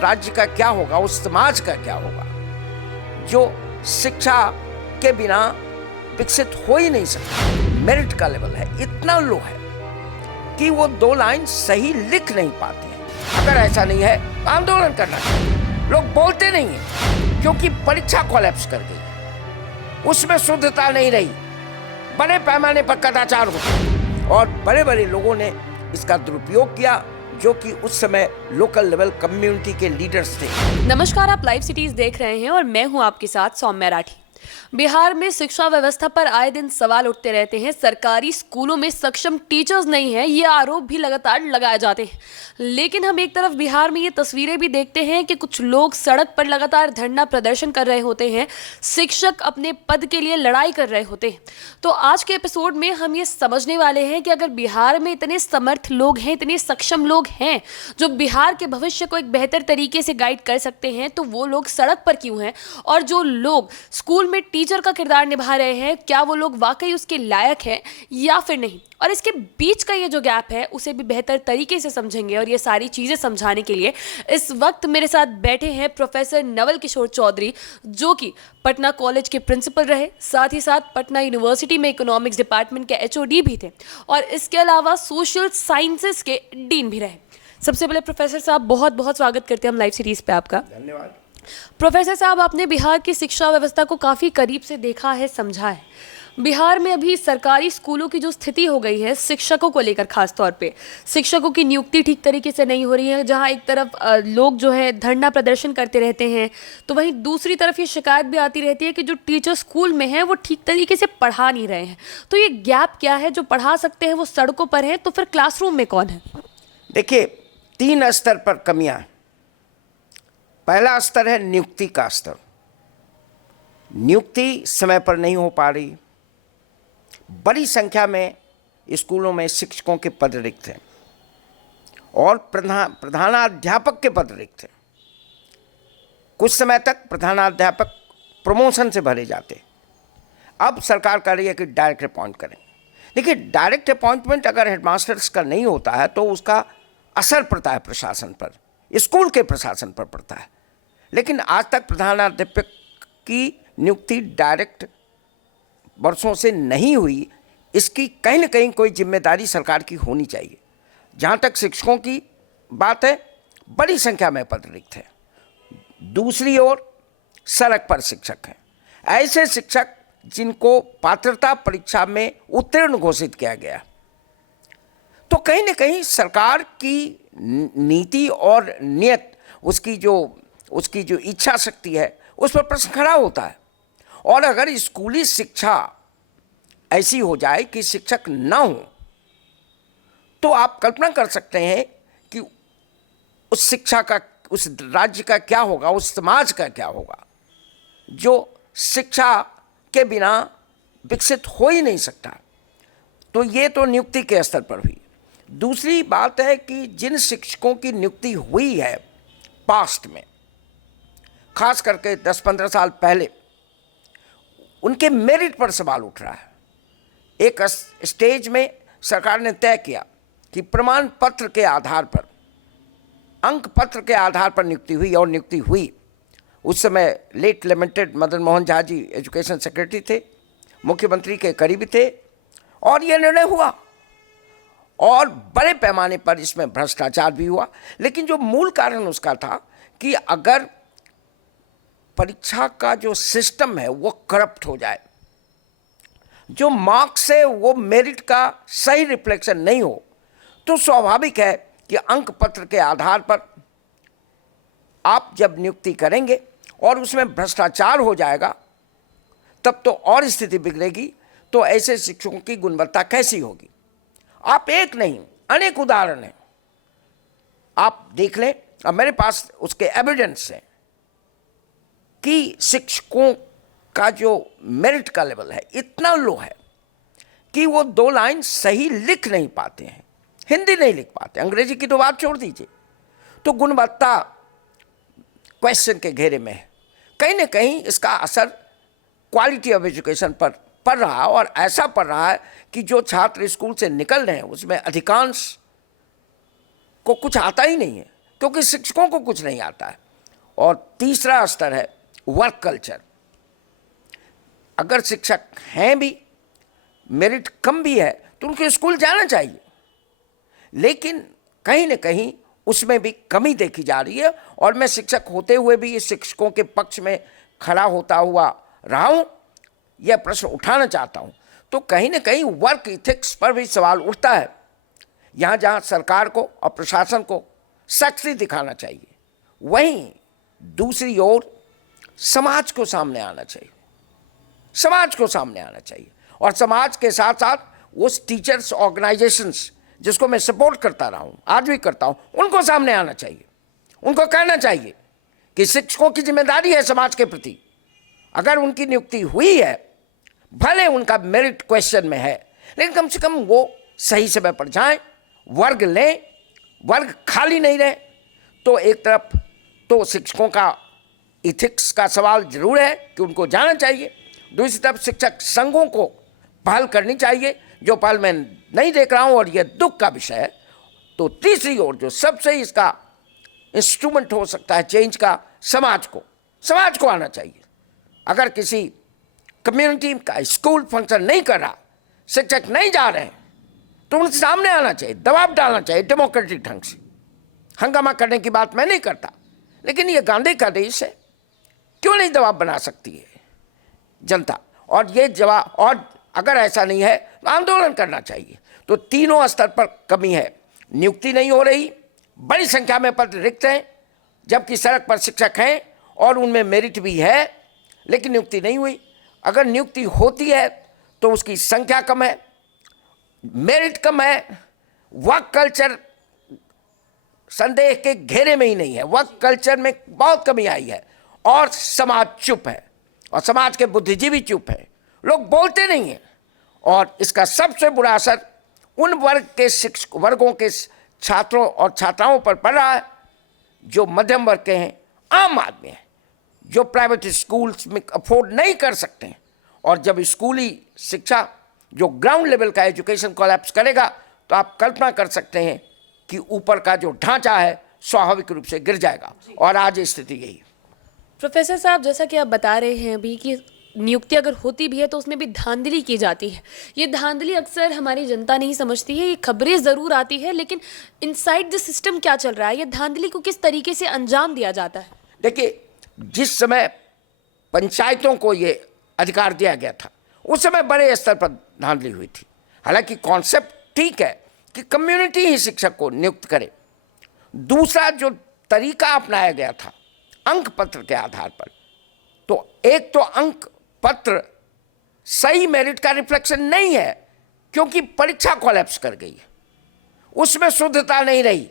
राज्य का क्या होगा, उस समाज का क्या होगा जो शिक्षा के बिना विकसित हो ही नहीं सकता। मेरिट का लेवल है इतना लो है कि वो 2 लाइन सही लिख नहीं पाते हैं। अगर ऐसा नहीं है तो आंदोलन करना चाहिए। लोग बोलते नहीं है क्योंकि परीक्षा कोलैप्स कर गई, उसमें शुद्धता नहीं रही, बड़े पैमाने पर कदाचार होते और बड़े बड़े लोगों ने इसका दुरुपयोग किया, जो कि उस समय लोकल लेवल कम्युनिटी के लीडर्स थे। नमस्कार, आप लाइव सिटीज देख रहे हैं और मैं हूं आपके साथ सौम्या राठी। बिहार में शिक्षा व्यवस्था पर आए दिन सवाल उठते रहते हैं। सरकारी स्कूलों में सक्षम टीचर्स नहीं है, ये आरोप भी लगातार लगाए जाते हैं। लेकिन हम एक तरफ बिहार में ये तस्वीरें भी देखते हैं कि कुछ लोग सड़क पर लगातार धरना प्रदर्शन कर रहे होते हैं, शिक्षक अपने पद के लिए लड़ाई कर रहे होते हैं। तो आज के एपिसोड में हम ये समझने वाले हैं कि अगर बिहार में इतने समर्थ लोग हैं, इतने सक्षम लोग हैं जो बिहार के भविष्य को एक बेहतर तरीके से गाइड कर सकते हैं, तो वो लोग सड़क पर क्यों हैं? और जो लोग स्कूल में टीचर का किरदार निभा रहे हैं, क्या वो लोग वाकई उसके लायक हैं या फिर नहीं? और इसके बीच का ये जो गैप है उसे भी बेहतर तरीके से समझेंगे। और ये सारी चीजें समझाने के लिए इस वक्त मेरे साथ बैठे हैं प्रोफेसर नवल किशोर चौधरी, जो कि पटना कॉलेज के प्रिंसिपल रहे, साथ ही साथ पटना यूनिवर्सिटी में इकोनॉमिक्स डिपार्टमेंट के HOD भी थे और इसके अलावा सोशल साइंसेस के डीन भी रहे। सबसे पहले प्रोफेसर साहब, बहुत बहुत स्वागत करते हैं हम लाइव सीरीज पे आपका। धन्यवाद। प्रोफेसर साहब, आपने बिहार की शिक्षा व्यवस्था को काफ़ी करीब से देखा है, समझा है। बिहार में अभी सरकारी स्कूलों की जो स्थिति हो गई है शिक्षकों को लेकर, खास तौर पे शिक्षकों की नियुक्ति ठीक तरीके से नहीं हो रही है। जहां एक तरफ लोग जो है धरना प्रदर्शन करते रहते हैं, तो वहीं दूसरी तरफ ये शिकायत भी आती रहती है कि जो टीचर स्कूल में हैं वो ठीक तरीके से पढ़ा नहीं रहे हैं। तो ये गैप क्या है? जो पढ़ा सकते हैं वो सड़कों पर है, तो फिर क्लासरूम में कौन है? देखिए, 3 स्तर पर कमियां हैं। पहला स्तर है नियुक्ति का स्तर। नियुक्ति समय पर नहीं हो पा रही। बड़ी संख्या में स्कूलों में शिक्षकों के पद रिक्त हैं और प्रधानाध्यापक के पद रिक्त हैं। कुछ समय तक प्रधानाध्यापक प्रमोशन से भरे जाते, अब सरकार कह रही है कि डायरेक्ट अपॉइंट करें। देखिए, डायरेक्ट अपॉइंटमेंट अगर हेडमास्टर्स का नहीं होता है तो उसका असर पड़ता है प्रशासन पर, स्कूल के प्रशासन पर पड़ता है। लेकिन आज तक प्रधानाध्यापक की नियुक्ति डायरेक्ट वर्षों से नहीं हुई। इसकी कहीं न कहीं कोई जिम्मेदारी सरकार की होनी चाहिए। जहाँ तक शिक्षकों की बात है, बड़ी संख्या में पद रिक्त है। दूसरी ओर सड़क पर शिक्षक हैं, ऐसे शिक्षक जिनको पात्रता परीक्षा में उत्तीर्ण घोषित किया गया। तो कहीं न कहीं सरकार की नीति और नियत, उसकी जो इच्छा शक्ति है, उस पर प्रश्न खड़ा होता है। और अगर स्कूली शिक्षा ऐसी हो जाए कि शिक्षक ना हो, तो आप कल्पना कर सकते हैं कि उस शिक्षा का, उस राज्य का क्या होगा, उस समाज का क्या होगा जो शिक्षा के बिना विकसित हो ही नहीं सकता। तो ये तो नियुक्ति के स्तर पर हुई। दूसरी बात है कि जिन शिक्षकों की नियुक्ति हुई है पास्ट में, खास करके 10-15 साल पहले, उनके मेरिट पर सवाल उठ रहा है। एक स्टेज में सरकार ने तय किया कि प्रमाण पत्र के आधार पर, अंक पत्र के आधार पर नियुक्ति हुई, और नियुक्ति हुई। उस समय late limited Madan Mohan Jha ji education secretary थे, मुख्यमंत्री के करीबी थे, और यह निर्णय हुआ और बड़े पैमाने पर इसमें भ्रष्टाचार भी हुआ। लेकिन जो मूल कारण उसका था कि अगर परीक्षा का जो सिस्टम है वो करप्ट हो जाए, जो मार्क्स है वो मेरिट का सही रिफ्लेक्शन नहीं हो, तो स्वाभाविक है कि अंक पत्र के आधार पर आप जब नियुक्ति करेंगे और उसमें भ्रष्टाचार हो जाएगा, तब तो और स्थिति बिगड़ेगी। तो ऐसे शिक्षकों की गुणवत्ता कैसी होगी? आप एक नहीं, अनेक उदाहरण हैं, आप देख लें। अब मेरे पास उसके एविडेंस हैं कि शिक्षकों का जो मेरिट का लेवल है इतना लो है कि वो 2 लाइन सही लिख नहीं पाते हैं, हिंदी नहीं लिख पाते, अंग्रेजी की तो बात छोड़ दीजिए। तो गुणवत्ता क्वेश्चन के घेरे में है। कहीं ना कहीं इसका असर क्वालिटी ऑफ एजुकेशन पर पड़ रहा है, और ऐसा पड़ रहा है कि जो छात्र स्कूल से निकल रहे हैं उसमें अधिकांश को कुछ आता ही नहीं है। क्योंकि शिक्षकों को कुछ नहीं आता है। और तीसरा स्तर है वर्क कल्चर। अगर शिक्षक हैं भी, मेरिट कम भी है, तो उनको स्कूल जाना चाहिए, लेकिन कहीं न कहीं उसमें भी कमी देखी जा रही है। और मैं शिक्षक होते हुए भी इस शिक्षकों के पक्ष में खड़ा होता हुआ रहा हूँ, यह प्रश्न उठाना चाहता हूँ। तो कहीं न कहीं वर्क इथिक्स पर भी सवाल उठता है। यहाँ जहाँ सरकार को और प्रशासन को सख्ती दिखाना चाहिए, वहीं दूसरी ओर समाज को सामने आना चाहिए, समाज को सामने आना चाहिए। और समाज के साथ साथ उस टीचर्स ऑर्गेनाइजेशंस जिसको मैं सपोर्ट करता रहा हूँ, आज भी करता हूँ, उनको सामने आना चाहिए। उनको कहना चाहिए कि शिक्षकों की जिम्मेदारी है समाज के प्रति। अगर उनकी नियुक्ति हुई है, भले उनका मेरिट क्वेश्चन में है, लेकिन कम से कम वो सही समय पर जाएं, वर्ग लें, वर्ग खाली नहीं रहे। तो एक तरफ तो शिक्षकों का इथिक्स का सवाल जरूर है कि उनको जाना चाहिए, दूसरी तरफ शिक्षक संघों को पहल करनी चाहिए, जो पहल मैं नहीं देख रहा हूं और यह दुख का विषय है। तो तीसरी ओर जो सबसे इसका इंस्ट्रूमेंट हो सकता है चेंज का, समाज को आना चाहिए। अगर किसी कम्युनिटी का स्कूल फंक्शन नहीं कर रहा, शिक्षक नहीं जा रहे हैं, तो उनके सामने आना चाहिए, दबाव डालना चाहिए डेमोक्रेटिक ढंग से। हंगामा करने की बात मैं नहीं करता, लेकिन ये गांधी का देश है, क्यों नहीं दबाव बना सकती है जनता? और ये जवाब, और अगर ऐसा नहीं है तो आंदोलन करना चाहिए। तो तीनों स्तर पर कमी है, नियुक्ति नहीं हो रही, बड़ी संख्या में पद रिक्त हैं, जबकि सड़क पर शिक्षक हैं और उनमें मेरिट भी है, लेकिन नियुक्ति नहीं हुई। अगर नियुक्ति होती है तो उसकी संख्या कम है, मेरिट कम है, वर्क कल्चर संदेह के घेरे में ही नहीं है, वर्क कल्चर में बहुत कमी आई है, और समाज चुप है, और समाज के बुद्धिजीवी चुप है, लोग बोलते नहीं हैं। और इसका सबसे बुरा असर उन वर्गों के छात्रों और छात्राओं पर पड़ रहा है जो मध्यम वर्ग के हैं, आम आदमी हैं, जो प्राइवेट स्कूल्स में अफोर्ड नहीं कर सकते हैं। और जब स्कूली शिक्षा, जो ग्राउंड लेवल का एजुकेशन कोलैप्स करेगा, तो आप कल्पना कर सकते हैं कि ऊपर का जो ढांचा है स्वाभाविक रूप से गिर जाएगा। और आज स्थिति यही है। प्रोफेसर साहब, जैसा कि आप बता रहे हैं अभी कि नियुक्ति अगर होती भी है तो उसमें भी धांधली की जाती है। ये धांधली अक्सर हमारी जनता नहीं समझती है। ये खबरें ज़रूर आती है, लेकिन इनसाइड द सिस्टम क्या चल रहा है, ये धांधली को किस तरीके से अंजाम दिया जाता है? देखिए, जिस समय पंचायतों को ये अधिकार दिया गया था, उस समय बड़े स्तर पर धांधली हुई थी। हालांकि कॉन्सेप्ट ठीक है कि कम्युनिटी ही शिक्षक को नियुक्त करे। दूसरा जो तरीका अपनाया गया था अंक पत्र के आधार पर, तो एक तो अंक पत्र सही मेरिट का रिफ्लेक्शन नहीं है, क्योंकि परीक्षा कोलैप्स कर गई है, उसमें शुद्धता नहीं रही,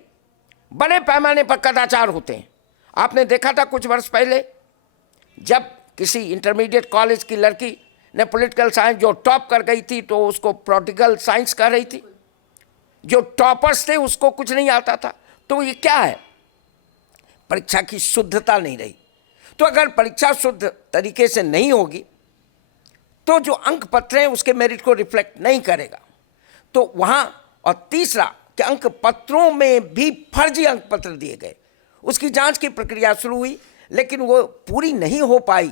बड़े पैमाने पर कदाचार होते हैं। आपने देखा था कुछ वर्ष पहले, जब किसी इंटरमीडिएट कॉलेज की लड़की ने पॉलिटिकल साइंस जो टॉप कर गई थी, तो उसको पॉलिटिकल साइंस कह रही थी। जो टॉपर्स थे उसको कुछ नहीं आता था। तो ये क्या है? परीक्षा की शुद्धता नहीं रही। तो अगर परीक्षा शुद्ध तरीके से नहीं होगी, तो जो अंक पत्र हैं उसके मेरिट को रिफ्लेक्ट नहीं करेगा। तो वहाँ, और तीसरा कि अंक पत्रों में भी फर्जी अंक पत्र दिए गए, उसकी जांच की प्रक्रिया शुरू हुई, लेकिन वो पूरी नहीं हो पाई।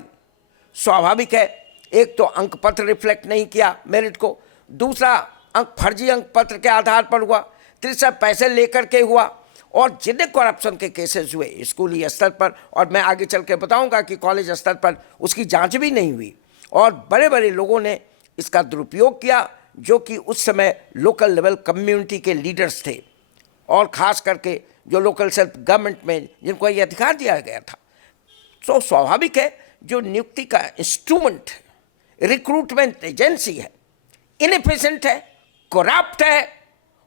स्वाभाविक है, एक तो अंक पत्र रिफ्लेक्ट नहीं किया मेरिट को, दूसरा फर्जी अंक पत्र के आधार पर हुआ, तीसरा पैसे लेकर के हुआ। और जितने करप्शन के केसेस हुए स्कूली स्तर पर, और मैं आगे चल के बताऊंगा कि कॉलेज स्तर पर उसकी जांच भी नहीं हुई, और बड़े बड़े लोगों ने इसका दुरुपयोग किया, जो कि उस समय लोकल लेवल कम्युनिटी के लीडर्स थे, और ख़ास करके जो लोकल सेल्फ गवर्नमेंट में जिनको ये अधिकार दिया गया था। तो स्वाभाविक है, जो नियुक्ति का इंस्ट्रूमेंट रिक्रूटमेंट एजेंसी है, इनएफिशिएंट है, करप्ट है,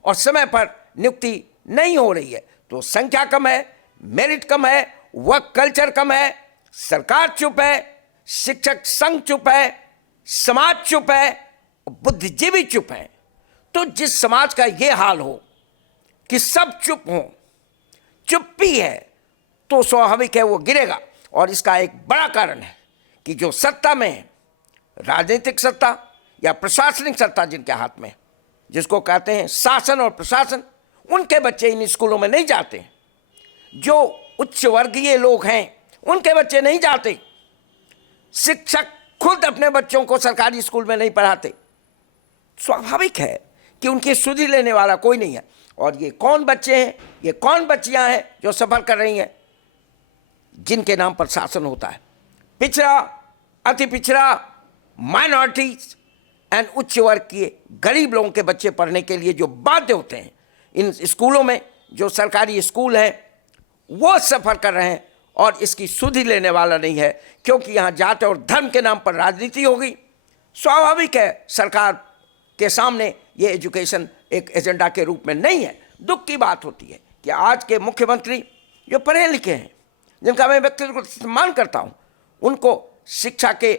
और समय पर नियुक्ति नहीं हो रही है। तो संख्या कम है, मेरिट कम है, वर्क कल्चर कम है, सरकार चुप है, शिक्षक संघ चुप है, समाज चुप है, बुद्धिजीवी चुप है। तो जिस समाज का ये हाल हो कि सब चुप हों, चुप्पी है, तो स्वाभाविक है वो गिरेगा। और इसका एक बड़ा कारण है कि जो सत्ता में है, राजनीतिक सत्ता या प्रशासनिक सत्ता जिनके हाथ में, जिसको कहते हैं शासन और प्रशासन, उनके बच्चे इन स्कूलों में नहीं जाते हैं। जो उच्च वर्गीय लोग हैं उनके बच्चे नहीं जाते। शिक्षक खुद अपने बच्चों को सरकारी स्कूल में नहीं पढ़ाते। स्वाभाविक है कि उनकी सुधि लेने वाला कोई नहीं है। और ये कौन बच्चे हैं, ये कौन बच्चियां हैं जो सफर कर रही हैं, जिनके नाम पर शासन होता है। पिछड़ा, अति पिछड़ा, माइनॉरिटीज एंड उच्च वर्ग के गरीब लोगों के बच्चे पढ़ने के लिए जो बाध्य होते हैं इन स्कूलों में, जो सरकारी स्कूल हैं, वो सफर कर रहे हैं और इसकी सुधि लेने वाला नहीं है, क्योंकि यहाँ जाति और धर्म के नाम पर राजनीति हो गई। स्वाभाविक है सरकार के सामने ये एजुकेशन एक एजेंडा के रूप में नहीं है। दुख की बात होती है कि आज के मुख्यमंत्री जो पढ़े लिखे हैं, जिनका मैं व्यक्तिगत सम्मान करता हूँ, उनको शिक्षा के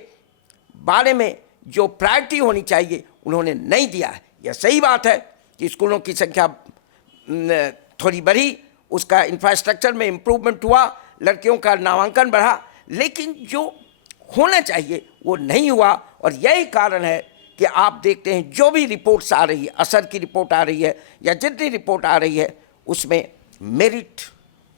बारे में जो प्रायोरिटी होनी चाहिए उन्होंने नहीं दिया है। यह सही बात है कि स्कूलों की संख्या थोड़ी बढ़ी, उसका इंफ्रास्ट्रक्चर में इम्प्रूवमेंट हुआ, लड़कियों का नामांकन बढ़ा, लेकिन जो होना चाहिए वो नहीं हुआ। और यही कारण है कि आप देखते हैं जो भी रिपोर्ट्स आ रही है, असर की रिपोर्ट आ रही है या जितनी रिपोर्ट आ रही है, उसमें मेरिट,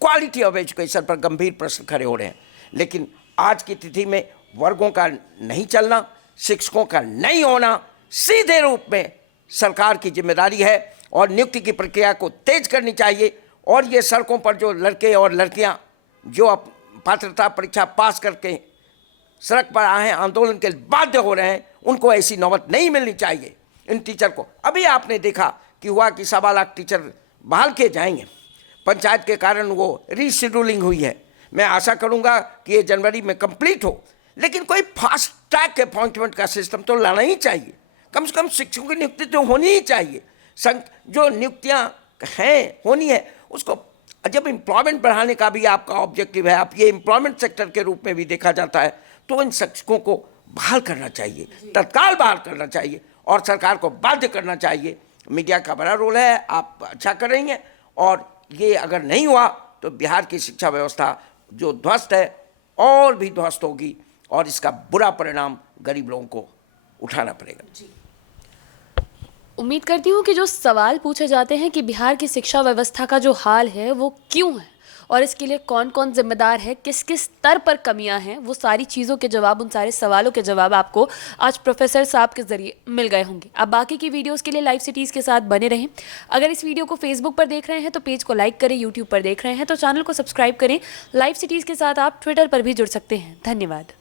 क्वालिटी ऑफ एजुकेशन पर गंभीर प्रश्न खड़े हो रहे हैं। लेकिन आज की तिथि में वर्गों का नहीं चलना, शिक्षकों का नहीं होना सीधे रूप में सरकार की जिम्मेदारी है और नियुक्ति की प्रक्रिया को तेज करनी चाहिए। और ये सड़कों पर जो लड़के और लड़कियां जो पात्रता परीक्षा पास करके सड़क पर आए हैं, आंदोलन के बाध्य हो रहे हैं, उनको ऐसी नौबत नहीं मिलनी चाहिए। इन टीचर को अभी आपने देखा कि हुआ कि 1.25 लाख टीचर बहाल किए जाएंगे, पंचायत के कारण वो रीशेड्यूलिंग हुई है। मैं आशा करूंगा कि ये जनवरी में कंप्लीट हो, लेकिन कोई फास्ट ट्रैक अपॉइंटमेंट का सिस्टम तो लाना ही चाहिए। कम से कम शिक्षकों की नियुक्ति तो होनी ही चाहिए। जो नियुक्तियां हैं होनी है, उसको जब एम्प्लॉयमेंट बढ़ाने का भी आपका ऑब्जेक्टिव है, आप ये एम्प्लॉयमेंट सेक्टर के रूप में भी देखा जाता है, तो इन शिक्षकों को बहाल करना चाहिए, तत्काल बहाल करना चाहिए और सरकार को बाध्य करना चाहिए। मीडिया का बड़ा रोल है, आप अच्छा कर रही हैं, और ये अगर नहीं हुआ तो बिहार की शिक्षा व्यवस्था जो ध्वस्त है और भी ध्वस्त होगी और इसका बुरा परिणाम गरीब लोगों को उठाना पड़ेगा। उम्मीद करती हूँ कि जो सवाल पूछे जाते हैं कि बिहार की शिक्षा व्यवस्था का जो हाल है वो क्यों है और इसके लिए कौन कौन जिम्मेदार है, किस किस स्तर पर कमियां हैं, वो सारी चीज़ों के जवाब, उन सारे सवालों के जवाब आपको आज प्रोफेसर साहब के ज़रिए मिल गए होंगे। अब बाकी की वीडियोस के लिए लाइव सिटीज़ के साथ बने रहें। अगर इस वीडियो को फेसबुक पर देख रहे हैं तो पेज को लाइक करें, यूट्यूब पर देख रहे हैं तो चैनल को सब्सक्राइब करें। लाइव सिटीज़ के साथ आप ट्विटर पर भी जुड़ सकते हैं। धन्यवाद।